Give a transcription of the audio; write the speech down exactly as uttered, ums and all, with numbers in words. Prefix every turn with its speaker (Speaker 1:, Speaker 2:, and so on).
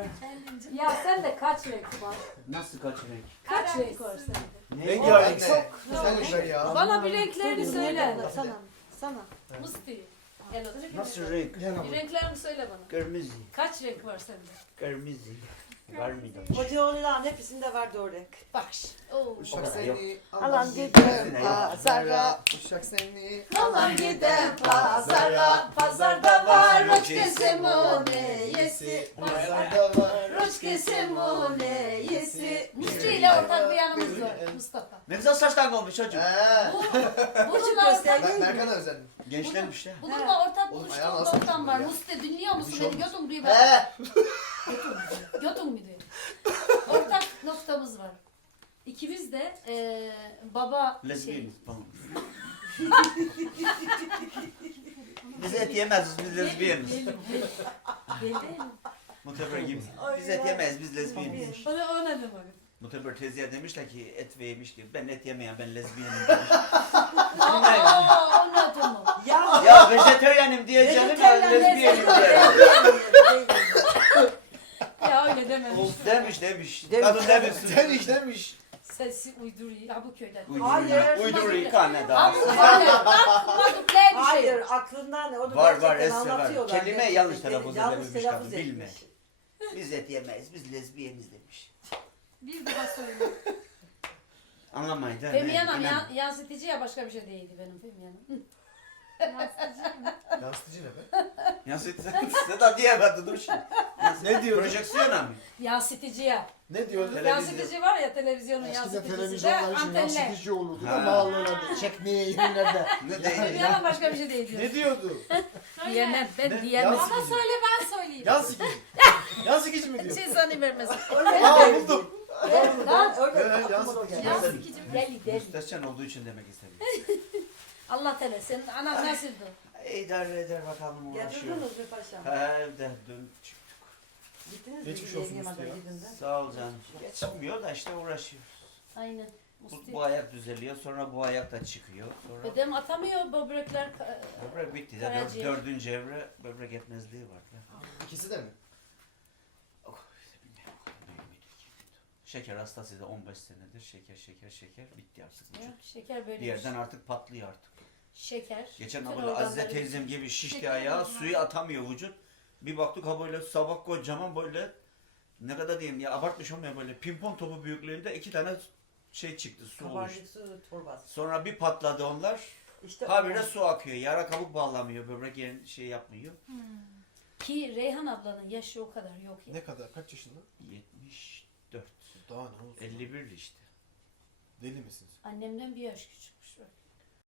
Speaker 1: Ya sen de kaç renk var?
Speaker 2: Nasıl kaç renk?
Speaker 1: Kaç renk var sende?
Speaker 3: Rengarenk.
Speaker 4: Çok
Speaker 3: Sen de şöyle ya.
Speaker 1: Bana bir renklerini söyle.
Speaker 4: Sana. Sana.
Speaker 1: Musti. Gel otur.
Speaker 2: Nasıl renk?
Speaker 1: Bir renklerini söyle bana.
Speaker 2: Kırmızı.
Speaker 1: Kaç renk var sende?
Speaker 2: Kırmızı. Var mıydı?
Speaker 4: O teorilerin hepsinde vardı o renk.
Speaker 1: Bak. Oo.
Speaker 3: Uşak seni
Speaker 4: Alan
Speaker 3: gidem
Speaker 4: gidem
Speaker 3: pazara. Uşak seni
Speaker 1: Alan gidem pazara, pazarda var roçke semone yesi.
Speaker 3: pazarda var.
Speaker 1: Roçke semone yesi. Musti ile ortak bir yanımız var. Mustafa.
Speaker 2: Ne güzel saçtan olmuş çocuk.
Speaker 3: Eee.
Speaker 1: Bu, bununla ortak,
Speaker 3: Ben Berkan'a özendim.
Speaker 2: Gençlenmiş ya.
Speaker 1: bununla ortak
Speaker 3: Oğlum,
Speaker 1: buluştuğum
Speaker 3: ayağı nasıl
Speaker 1: noktam var.
Speaker 3: ya?
Speaker 1: Musti dinliyor musun
Speaker 3: Bir şey
Speaker 1: beni?
Speaker 3: olmaz.
Speaker 1: Götün bir
Speaker 3: He.
Speaker 1: Götün mü diyor. Ortak noktamız var. İkimiz de eee baba şey,
Speaker 2: Lezbiyeniz tamam. Biz et yemez, biz lezbiyeniz.
Speaker 1: Belli, belli. Belli.
Speaker 2: Muteber gibi. Biz et yemeyiz, biz lezbiyeniz.
Speaker 1: Bana o ne demek?
Speaker 2: Muteber teyzeye demişler ki et ve yemiş ki ben et yemeyen ben lezbiyenim demiş.
Speaker 1: Aa, o ne demek?
Speaker 4: Ya.
Speaker 2: Ya vejeteryanim diyeceğim ya lezbiyenim diye.
Speaker 1: Ya öyle dememiş.
Speaker 2: Demiş demiş.
Speaker 4: Demiş.
Speaker 2: Kadın demişsin.
Speaker 3: Demiş demiş.
Speaker 1: Sesi uyduruyor. Ha bu köyden.
Speaker 4: Hayır.
Speaker 2: Uyduruyor kanne daha.
Speaker 1: Abi böyle bakmadık ne bir şey.
Speaker 4: Hayır aklından onu
Speaker 2: Var, var,
Speaker 4: gerçekten
Speaker 2: esra var.
Speaker 4: anlatıyorlar.
Speaker 2: Kelime
Speaker 4: Gerçekten
Speaker 2: yanlış telaffuz
Speaker 4: yanlış
Speaker 2: edebilmiş
Speaker 4: telaffuz
Speaker 2: kadın, bilme.
Speaker 4: etmiş.
Speaker 2: Biz et yemeyiz, biz lezbiyeniz demiş.
Speaker 1: Bir daha söyle.
Speaker 2: Anlamayın değil mi?
Speaker 1: Femiyanam
Speaker 2: İnan-
Speaker 1: yan, yansıtıcı ya başka bir şey değildi benim Femiyanam.
Speaker 3: Yansıtıcı ne be?
Speaker 2: Yansıt sen de diyemedin dur şimdi.
Speaker 3: Ne diyor?
Speaker 2: Projeksiyona mı?
Speaker 1: Yansıtıcı ya.
Speaker 3: Ne diyordu?
Speaker 2: Televizyon.
Speaker 1: Yansıtıcı var ya televizyonun
Speaker 5: Eskiden
Speaker 1: yansıtıcısı da
Speaker 5: televizyonlar için
Speaker 1: antenle.
Speaker 5: yansıtıcı olurdu
Speaker 2: Ha.
Speaker 5: da mahallelerde, çekmeye yerlerde.
Speaker 2: Ne değil?
Speaker 1: Femiyanam başka bir şey değil diyor.
Speaker 3: Ne diyordu?
Speaker 1: Diyemem ben
Speaker 3: Ne?
Speaker 1: diyemem.
Speaker 3: Yansıtıcı.
Speaker 1: Ama söyle ben söyleyeyim.
Speaker 3: Yansıtıcı. Yansıtıcı mı diyor?
Speaker 1: Şey sana vermesin.
Speaker 3: Aa buldum.
Speaker 4: Ben öyle
Speaker 3: Evet,
Speaker 4: aklıma
Speaker 3: yansıtıcı.
Speaker 4: o geldi.
Speaker 1: Yansıtıcı deli deli.
Speaker 2: Müstesçen olduğu için demek istedim.
Speaker 1: Allah tele senin anan nasıldı?
Speaker 2: E, İdare eder bakalım uğraşıyor.
Speaker 4: Yatırdınız mı paşam?
Speaker 2: He evde dün çıktık.
Speaker 4: Gittiniz
Speaker 3: Geçmiş
Speaker 4: mi?
Speaker 3: olsun
Speaker 4: Yengem
Speaker 3: Mustafa.
Speaker 4: adaya gidince?
Speaker 2: Sağ ol canım. Geçmiyor da işte uğraşıyoruz.
Speaker 1: Aynen.
Speaker 2: Bu,
Speaker 1: Musti.
Speaker 2: bu ayak düzeliyor sonra bu ayak da çıkıyor. Sonra
Speaker 1: Ödem atamıyor böbrekler. ka-
Speaker 2: böbrek bitti. Ya, dör,
Speaker 1: Karaciğer.
Speaker 2: dördüncü evre böbrek yetmezliği var. Ya.
Speaker 3: İkisi de mi?
Speaker 2: Oh, işte bilmiyorum. Büyük müydü, iki müydü? Şeker hastası da on beş senedir. Şeker şeker şeker bitti artık.
Speaker 1: Ya,
Speaker 2: Vücut.
Speaker 1: şeker böyle
Speaker 2: Bir yerden artık patlıyor artık.
Speaker 1: şeker.
Speaker 2: Geçen
Speaker 1: bütün
Speaker 2: böyle Azize
Speaker 1: organları-
Speaker 2: teyzem gibi şişti
Speaker 1: Şeker
Speaker 2: ayağı
Speaker 1: olmaz.
Speaker 2: suyu atamıyor vücut. Bir baktık ha böyle sabah kocaman böyle ne kadar diyeyim ya abartmış olmuyor böyle pimpon topu büyüklüğünde iki tane şey çıktı su oluştu.
Speaker 4: Kabarcık su torbası.
Speaker 2: Sonra bir patladı onlar.
Speaker 4: İşte
Speaker 2: Habire su akıyor. Yara kabuk bağlamıyor. Böbrek yerin şey yapmıyor.
Speaker 1: Ki Reyhan ablanın yaşı o kadar yok ya.
Speaker 3: Ne kadar? Kaç yaşında?
Speaker 2: yetmiş dört.
Speaker 3: Daha ne olsun?
Speaker 2: elli bir işte.
Speaker 3: Deli misiniz?
Speaker 1: Annemden bir yaş küçükmüş bak.